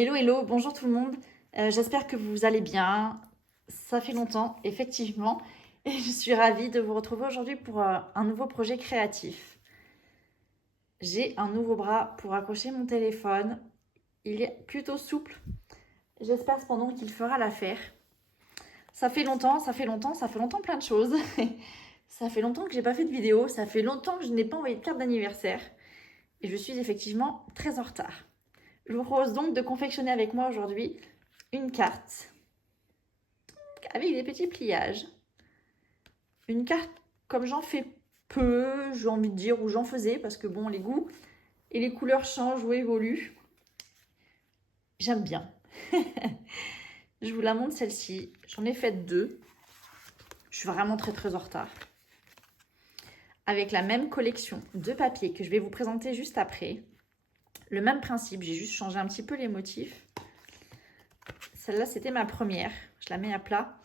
Hello, hello, bonjour tout le monde. J'espère que vous allez bien. Ça fait longtemps, effectivement, et je suis ravie de vous retrouver aujourd'hui pour un nouveau projet créatif. J'ai un nouveau bras pour accrocher mon téléphone. Il est plutôt souple. J'espère cependant qu'il fera l'affaire. Ça fait longtemps, ça fait longtemps plein de choses. Ça fait longtemps que j'ai pas fait de vidéo, ça fait longtemps que je n'ai pas envoyé de carte d'anniversaire. Et je suis effectivement très en retard. Je vous propose donc de confectionner avec moi aujourd'hui une carte avec des petits pliages. Une carte comme j'en fais peu, j'ai envie de dire, ou j'en faisais, parce que bon, les goûts et les couleurs changent ou évoluent. J'aime bien. Je vous la montre celle-ci. J'en ai fait deux. Je suis vraiment très en retard. Avec la même collection de papier que je vais vous présenter juste après. Le même principe, j'ai juste changé un petit peu les motifs. Celle-là, c'était ma première. Je la mets à plat.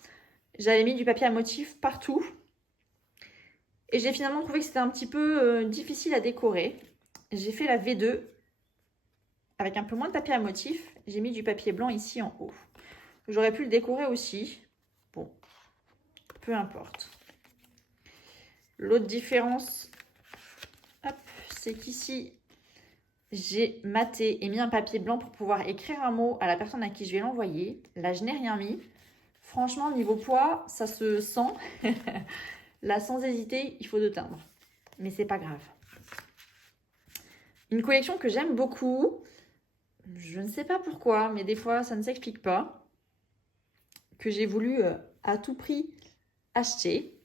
J'avais mis du papier à motifs partout. Et j'ai finalement trouvé que c'était un petit peu difficile à décorer. J'ai fait la V2 avec un peu moins de papier à motifs. J'ai mis du papier blanc ici en haut. J'aurais pu le décorer aussi. Bon, peu importe. L'autre différence, c'est qu'ici, j'ai maté et mis un papier blanc pour pouvoir écrire un mot à la personne à qui je vais l'envoyer. Là, je n'ai rien mis. Franchement, niveau poids, ça se sent. Là, sans hésiter, il faut deux timbres. Mais c'est pas grave. Une collection que j'aime beaucoup. Je ne sais pas pourquoi, mais des fois, ça ne s'explique pas. Que j'ai voulu à tout prix acheter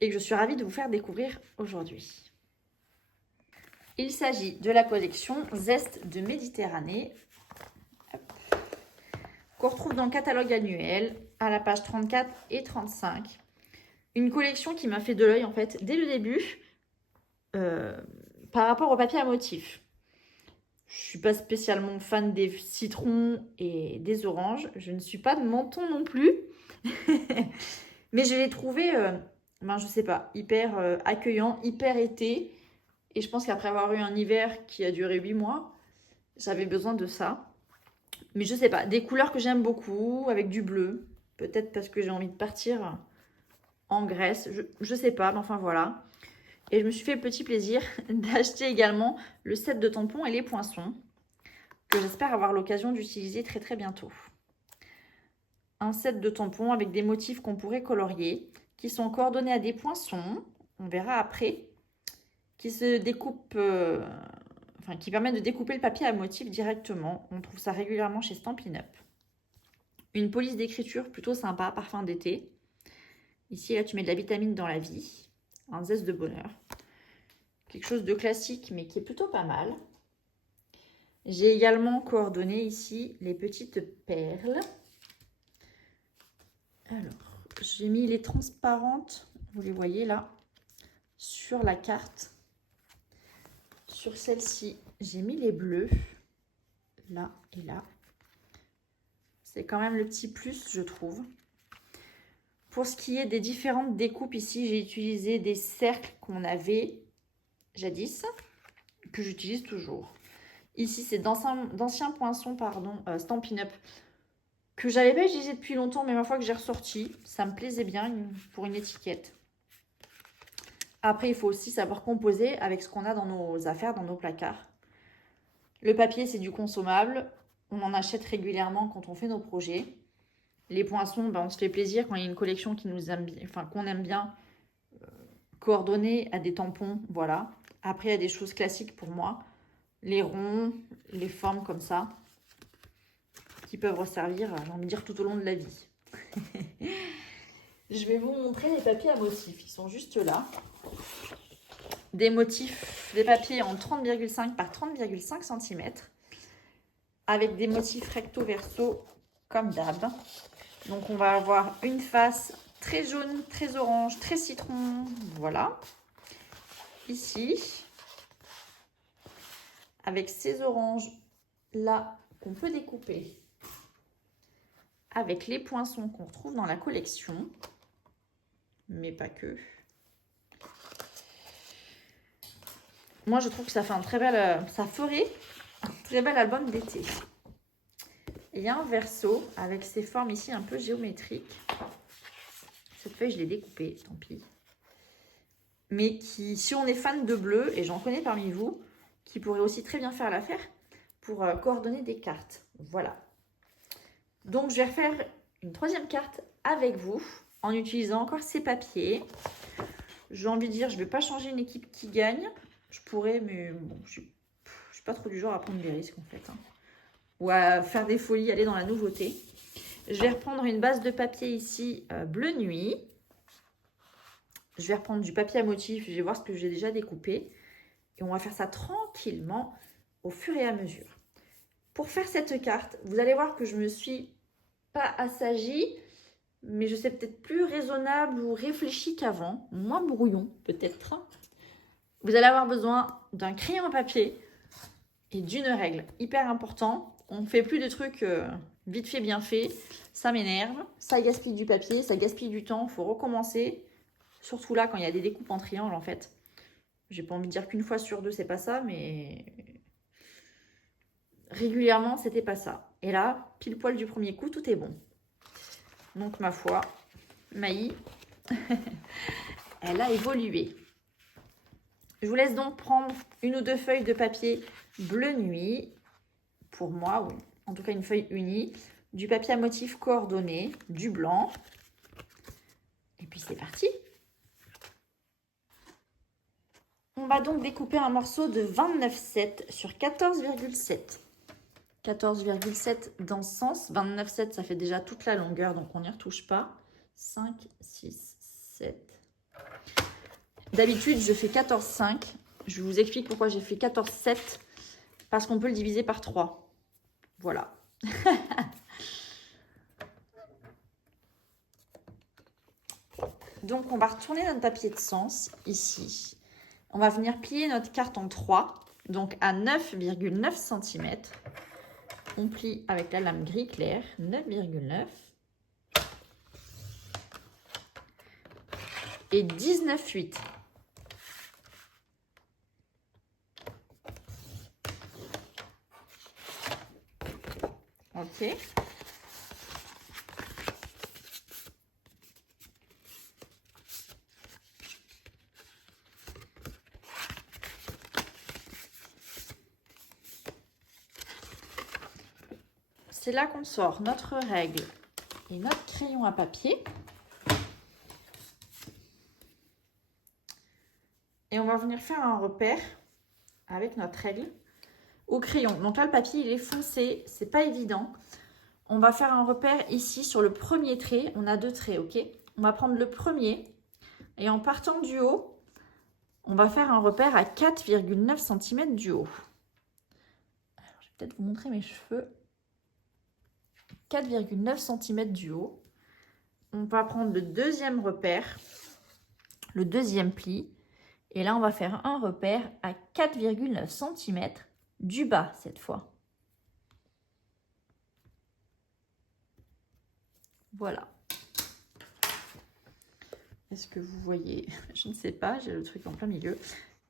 et que je suis ravie de vous faire découvrir aujourd'hui. Il s'agit de la collection Zeste de Méditerranée qu'on retrouve dans le catalogue annuel à la page 34 et 35. Une collection qui m'a fait de l'œil en fait dès le début par rapport au papier à motifs. Je ne suis pas spécialement fan des citrons et des oranges. Je ne suis pas de menton non plus. Mais je l'ai trouvé, je sais pas, hyper accueillant, hyper été. Et je pense qu'après avoir eu un hiver qui a duré 8 mois, j'avais besoin de ça. Mais je sais pas, des couleurs que j'aime beaucoup, avec du bleu. Peut-être parce que j'ai envie de partir en Grèce. Je sais pas, mais enfin voilà. Et je me suis fait le petit plaisir d'acheter également le set de tampons et les poinçons, que j'espère avoir l'occasion d'utiliser très bientôt. Un set de tampons avec des motifs qu'on pourrait colorier, qui sont coordonnés à des poinçons, on verra après, qui se découpent, qui permettent de découper le papier à motifs directement. On trouve ça régulièrement chez Stampin' Up. Une police d'écriture plutôt sympa, parfum d'été. Ici, là, tu mets de la vitamine dans la vie. Un zeste de bonheur. Quelque chose de classique, mais qui est plutôt pas mal. J'ai également coordonné ici les petites perles. Alors, j'ai mis les transparentes, vous les voyez là, sur la carte. Sur celle-ci, j'ai mis les bleus, là et là. C'est quand même le petit plus, je trouve. Pour ce qui est des différentes découpes, ici, j'ai utilisé des cercles qu'on avait jadis, que j'utilise toujours. Ici, c'est d'anciens poinçons, Stampin' Up, que j'avais pas utilisé depuis longtemps, mais ma foi que j'ai ressorti. Ça me plaisait bien pour une étiquette. Après, il faut aussi savoir composer avec ce qu'on a dans nos affaires, dans nos placards. Le papier, c'est du consommable. On en achète régulièrement quand on fait nos projets. Les poinçons, on se fait plaisir quand il y a une collection qui nous aime bien, qu'on aime bien, coordonnée à des tampons, voilà. Après, il y a des choses classiques pour moi. Les ronds, les formes comme ça, qui peuvent resservir, j'ai envie de dire, tout au long de la vie. Je vais vous montrer les papiers à motifs. Ils sont juste là. Des motifs, des papiers en 30,5 par 30,5 cm. Avec des motifs recto verso comme d'hab. Donc on va avoir une face très jaune, très orange, très citron. Voilà. Ici. Avec ces oranges là qu'on peut découper. Avec les poinçons qu'on retrouve dans la collection. Mais pas que. Moi, je trouve que ça fait ça ferait un très bel album d'été. Et il y a un verso avec ces formes ici un peu géométriques. Cette feuille, je l'ai découpée, tant pis. Mais qui, si on est fan de bleu, et j'en connais parmi vous, qui pourrait aussi très bien faire l'affaire pour coordonner des cartes. Voilà. Donc, je vais refaire une troisième carte avec vous en utilisant encore ces papiers. J'ai envie de dire, je ne vais pas changer une équipe qui gagne. Je pourrais, mais bon, je ne suis pas trop du genre à prendre des risques en fait. Hein. Ou à faire des folies, aller dans la nouveauté. Je vais reprendre une base de papier ici, bleu nuit. Je vais reprendre du papier à motif, je vais voir ce que j'ai déjà découpé. Et on va faire ça tranquillement au fur et à mesure. Pour faire cette carte, vous allez voir que je me suis pas assagie, mais je sais peut-être plus raisonnable ou réfléchi qu'avant. Moins brouillon peut-être. Vous allez avoir besoin d'un crayon à papier et d'une règle. Hyper important. On ne fait plus de trucs vite fait, bien fait. Ça m'énerve. Ça gaspille du papier, ça gaspille du temps. Il faut recommencer. Surtout là, quand il y a des découpes en triangle, en fait. J'ai pas envie de dire qu'une fois sur deux, c'est pas ça, mais régulièrement, c'était pas ça. Et là, pile poil du premier coup, tout est bon. Donc, ma foi, Maï, elle a évolué. Je vous laisse donc prendre une ou deux feuilles de papier bleu nuit, pour moi, ou en tout cas une feuille unie, du papier à motif coordonné, du blanc. Et puis, c'est parti. On va donc découper un morceau de 29,7 sur 14,7. 14,7 dans ce sens. 29,7, ça fait déjà toute la longueur, donc on n'y retouche pas. 5, 6, 7. D'habitude, je fais 14,5. Je vous explique pourquoi j'ai fait 14,7. Parce qu'on peut le diviser par 3. Voilà. Donc, on va retourner notre papier de sens ici. On va venir plier notre carte en 3, donc à 9,9 cm. On plie avec la lame gris clair, 9,9. Et 19,8. Ok. C'est là qu'on sort notre règle et notre crayon à papier. Et on va venir faire un repère avec notre règle au crayon. Donc là, le papier, il est foncé, c'est pas évident. On va faire un repère ici sur le premier trait. On a 2 traits, ok? On va prendre le premier et en partant du haut, on va faire un repère à 4,9 cm du haut. Alors, je vais peut-être vous montrer mes cheveux. 4,9 cm du haut. On va prendre le deuxième repère, le deuxième pli. Et là, on va faire un repère à 4,9 cm du bas cette fois. Voilà. Est-ce que vous voyez? Je ne sais pas, j'ai le truc en plein milieu.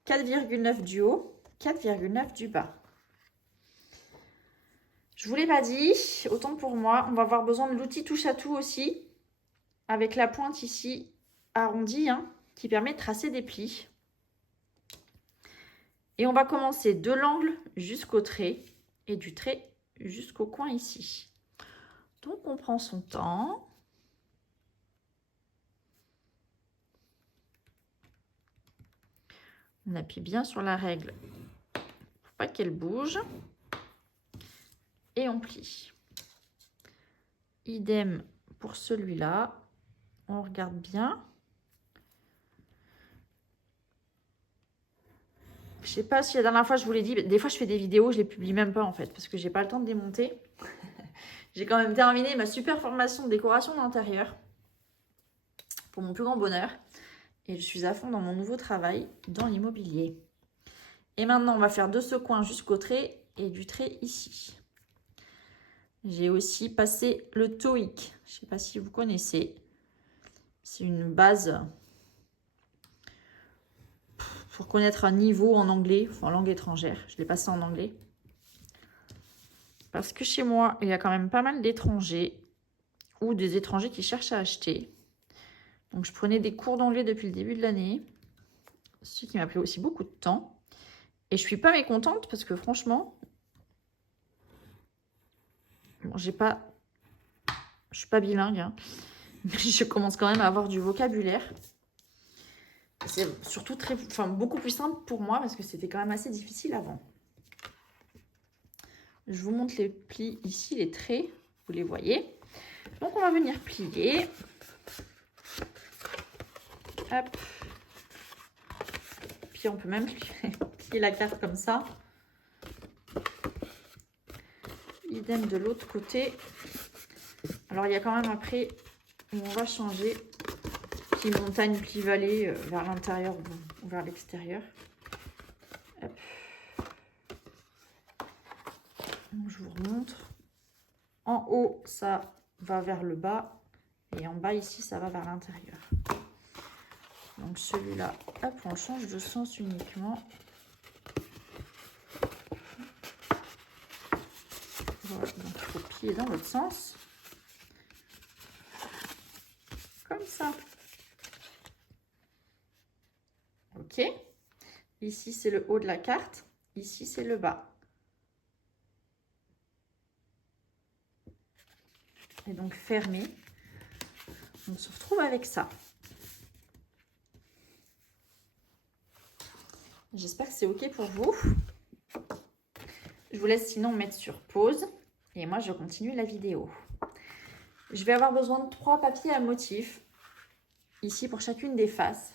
4,9 du haut, 4,9 du bas. Je ne vous l'ai pas dit, autant pour moi, on va avoir besoin de l'outil touche à tout aussi, avec la pointe ici arrondie, hein, qui permet de tracer des plis. Et on va commencer de l'angle jusqu'au trait et du trait jusqu'au coin ici. Donc on prend son temps. On appuie bien sur la règle pour pas qu'elle bouge. Et on plie. Idem pour celui-là. On regarde bien. Je sais pas si la dernière fois je vous l'ai dit, des fois je fais des vidéos, je les publie même pas en fait, parce que j'ai pas le temps de démonter. J'ai quand même terminé ma super formation de décoration d'intérieur, pour mon plus grand bonheur. Et je suis à fond dans mon nouveau travail, dans l'immobilier. Et maintenant, on va faire de ce coin jusqu'au trait et du trait ici. J'ai aussi passé le TOEIC. Je ne sais pas si vous connaissez. C'est une base pour connaître un niveau en anglais, enfin en langue étrangère. Je l'ai passé en anglais. Parce que chez moi, il y a quand même pas mal d'étrangers ou des étrangers qui cherchent à acheter. Donc, je prenais des cours d'anglais depuis le début de l'année, ce qui m'a pris aussi beaucoup de temps. Et je suis pas mécontente parce que franchement, bon, je suis pas bilingue, hein, mais je commence quand même à avoir du vocabulaire. C'est surtout beaucoup plus simple pour moi parce que c'était quand même assez difficile avant. Je vous montre les plis ici, les traits, vous les voyez. Donc on va venir plier. Hop. Puis on peut même plier la carte comme ça. Idem de l'autre côté. Alors il y a quand même après où on va changer pli montagne, pli vallée vers l'intérieur ou vers l'extérieur. Je vous remontre. En haut, ça va vers le bas. Et en bas, ici, ça va vers l'intérieur. Donc celui-là, hop, on change de sens uniquement. Voilà, donc il faut plier dans l'autre sens. Comme ça. Ok. Ici, c'est le haut de la carte. Ici, c'est le bas. Et donc fermé. On se retrouve avec ça. J'espère que c'est ok pour vous. Je vous laisse sinon mettre sur pause. Et moi, je continue la vidéo. Je vais avoir besoin de 3 papiers à motif. Ici, pour chacune des faces.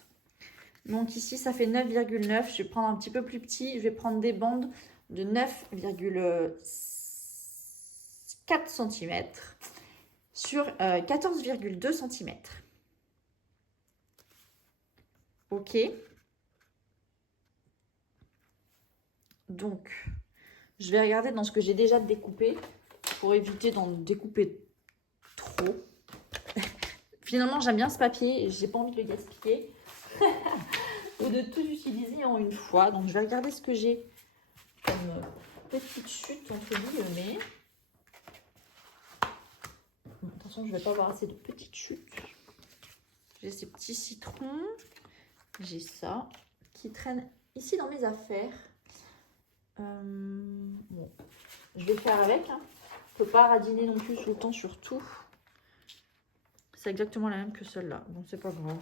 Donc ici, ça fait 9,9. Je vais prendre un petit peu plus petit. Je vais prendre des bandes de 9,4 cm sur 14,2 cm. Ok. Donc, je vais regarder dans ce que j'ai déjà découpé pour éviter d'en découper trop. Finalement, j'aime bien ce papier et j'ai pas envie de le gaspiller ou de tout utiliser en une fois. Donc, je vais regarder ce que j'ai comme petite chute entre guillemets. Attention, je ne vais pas avoir assez de petites chutes. J'ai ces petits citrons. J'ai ça qui traîne ici dans mes affaires. Bon, je vais faire avec. Hein. On ne peut pas radiner non plus tout le temps sur tout. C'est exactement la même que celle-là. Donc, c'est pas grave.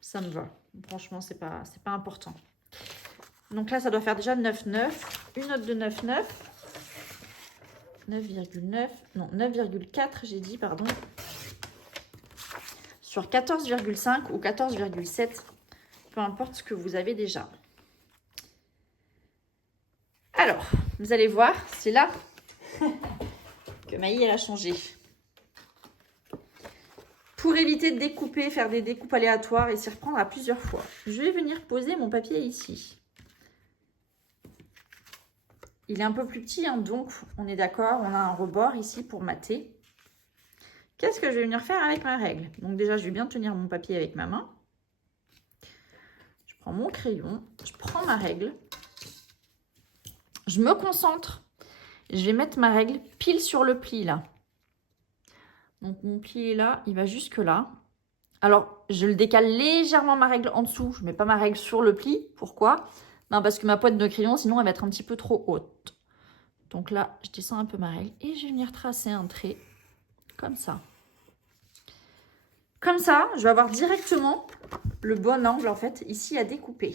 Ça me va. Franchement, c'est pas important. Donc là, ça doit faire déjà 9,9. Une note de 9,9. 9,9. Non, 9,4, j'ai dit, pardon. Sur 14,5 ou 14,7. Peu importe ce que vous avez déjà. Alors, vous allez voir, c'est là que Maï, elle a changé. Pour éviter de découper, faire des découpes aléatoires et s'y reprendre à plusieurs fois, je vais venir poser mon papier ici. Il est un peu plus petit, hein, donc on est d'accord, on a un rebord ici pour mater. Qu'est-ce que je vais venir faire avec ma règle? Donc déjà, je vais bien tenir mon papier avec ma main. Je prends mon crayon, je prends ma règle. Je me concentre. Je vais mettre ma règle pile sur le pli là. Donc mon pli est là, il va jusque là. Alors, je le décale légèrement ma règle en dessous. Je ne mets pas ma règle sur le pli. Pourquoi? Ben parce que ma pointe de crayon, sinon elle va être un petit peu trop haute. Donc là, je descends un peu ma règle et je vais venir tracer un trait comme ça. Comme ça, je vais avoir directement le bon angle en fait ici à découper.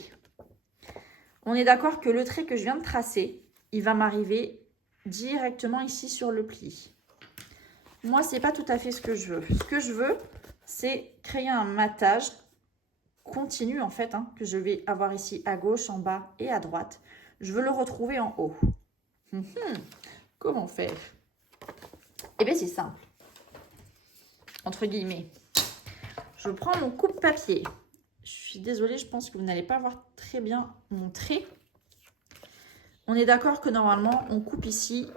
On est d'accord que le trait que je viens de tracer, il va m'arriver directement ici sur le pli. Moi, ce n'est pas tout à fait ce que je veux. Ce que je veux, c'est créer un matage continu en fait, hein, que je vais avoir ici à gauche, en bas et à droite. Je veux le retrouver en haut. Comment faire? Eh bien, c'est simple. Entre guillemets. Je prends mon coupe-papier. Je suis désolée, je pense que vous n'allez pas voir très bien mon trait. On est d'accord que normalement, on coupe ici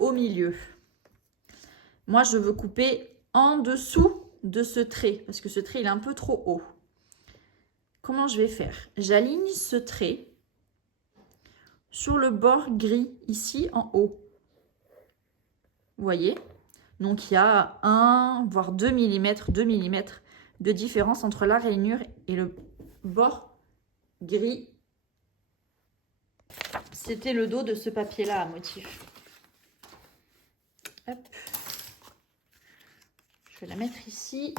au milieu. Moi, je veux couper en dessous de ce trait, parce que ce trait, il est un peu trop haut. Comment je vais faire? J'aligne ce trait sur le bord gris, ici en haut. Vous voyez? Donc il y a 1, voire 2 mm de différence entre la rainure et le bord gris. C'était le dos de ce papier-là à motif. Hop. Je vais la mettre ici.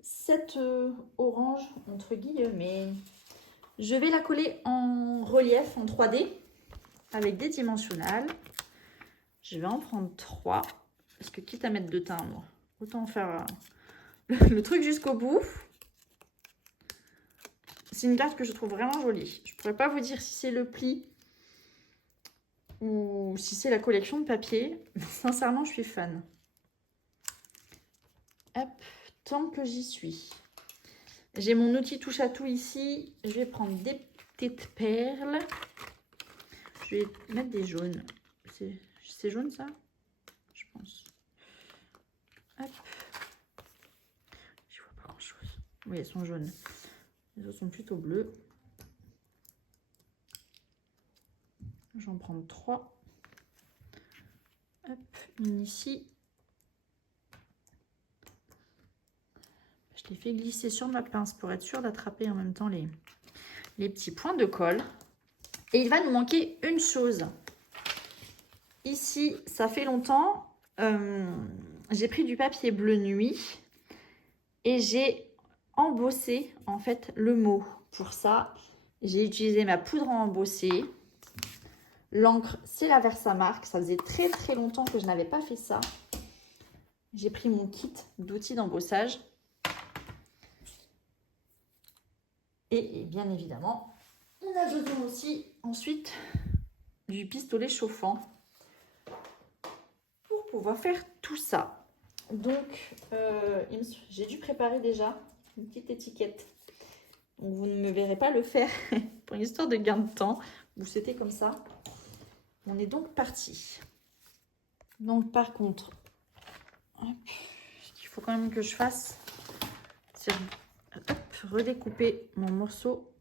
Cette orange, entre guillemets, je vais la coller en relief, en 3D, avec des dimensionnels. Je vais en prendre 3, parce que quitte à mettre de timbre, autant faire le truc jusqu'au bout. C'est une carte que je trouve vraiment jolie. Je ne pourrais pas vous dire si c'est le pli ou si c'est la collection de papier. Sincèrement, je suis fan. Hop, tant que j'y suis. J'ai mon outil touche à tout ici. Je vais prendre des petites perles. Je vais mettre des jaunes. C'est jaune ça? Je pense. Hop. Je vois pas grand chose. Oui, elles sont jaunes. Les autres sont plutôt bleues. J'en prends 3. Hop, une ici. Je l'ai fait glisser sur ma pince pour être sûre d'attraper en même temps les petits points de colle. Et il va nous manquer une chose. Ici, ça fait longtemps, j'ai pris du papier bleu nuit et j'ai embossé en fait le mot. Pour ça, j'ai utilisé ma poudre à embosser. L'encre, c'est la Versamark. Ça faisait très très longtemps que je n'avais pas fait ça. J'ai pris mon kit d'outils d'embossage. Et bien évidemment, on a besoin aussi ensuite du pistolet chauffant pour pouvoir faire tout ça. Donc, j'ai dû préparer déjà une petite étiquette. Donc, vous ne me verrez pas le faire pour une histoire de gain de temps. Ou c'était comme ça. On est donc parti. Donc, par contre, hop, ce qu'il faut quand même que je fasse, c'est redécouper mon morceau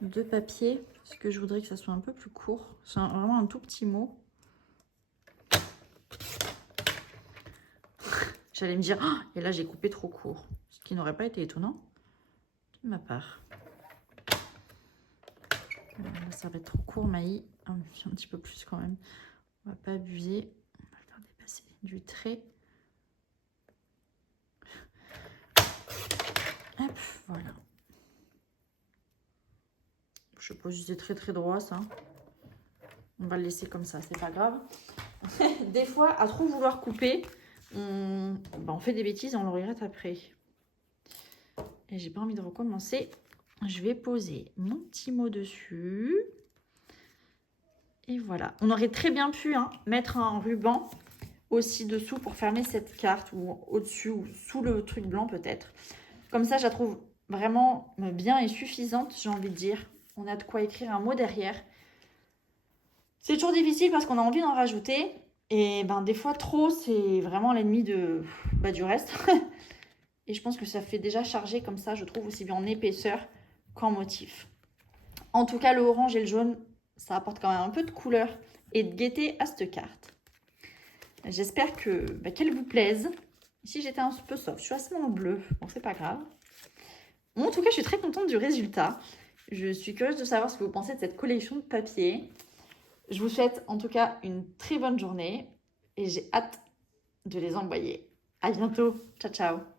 de papier. Parce que je voudrais que ça soit un peu plus court. C'est vraiment un tout petit mot. J'allais me dire, oh, et là j'ai coupé trop court. Ce qui n'aurait pas été étonnant de ma part. Là, ça va être trop court, Maï. Un petit peu plus quand même. On va pas abuser. On va faire dépasser du trait. Hop, voilà. Je pose juste des traits très droits, ça. On va le laisser comme ça, c'est pas grave. Des fois, à trop vouloir couper, on fait des bêtises et on le regrette après. Et j'ai pas envie de recommencer. Je vais poser mon petit mot dessus. Et voilà. On aurait très bien pu mettre un ruban aussi dessous pour fermer cette carte, ou au-dessus, ou sous le truc blanc peut-être. Comme ça, je la trouve vraiment bien et suffisante, j'ai envie de dire. On a de quoi écrire un mot derrière. C'est toujours difficile parce qu'on a envie d'en rajouter. Et ben des fois, trop, c'est vraiment l'ennemi du reste. Et je pense que ça fait déjà chargé comme ça, je trouve, aussi bien en épaisseur qu'en motif. En tout cas, le orange et le jaune, ça apporte quand même un peu de couleur et de gaieté à cette carte. J'espère qu'elle vous plaise. Ici, j'étais un peu soft. Je suis assez en bleu. Bon, c'est pas grave. Bon, en tout cas, je suis très contente du résultat. Je suis curieuse de savoir ce que vous pensez de cette collection de papier. Je vous souhaite en tout cas une très bonne journée et j'ai hâte de les envoyer. À bientôt. Ciao, ciao.